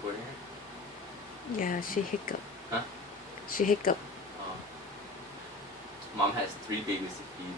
recording her? Yeah, she hiccuped. Huh? She hiccuped. Oh. Mom has 3 babies to feed.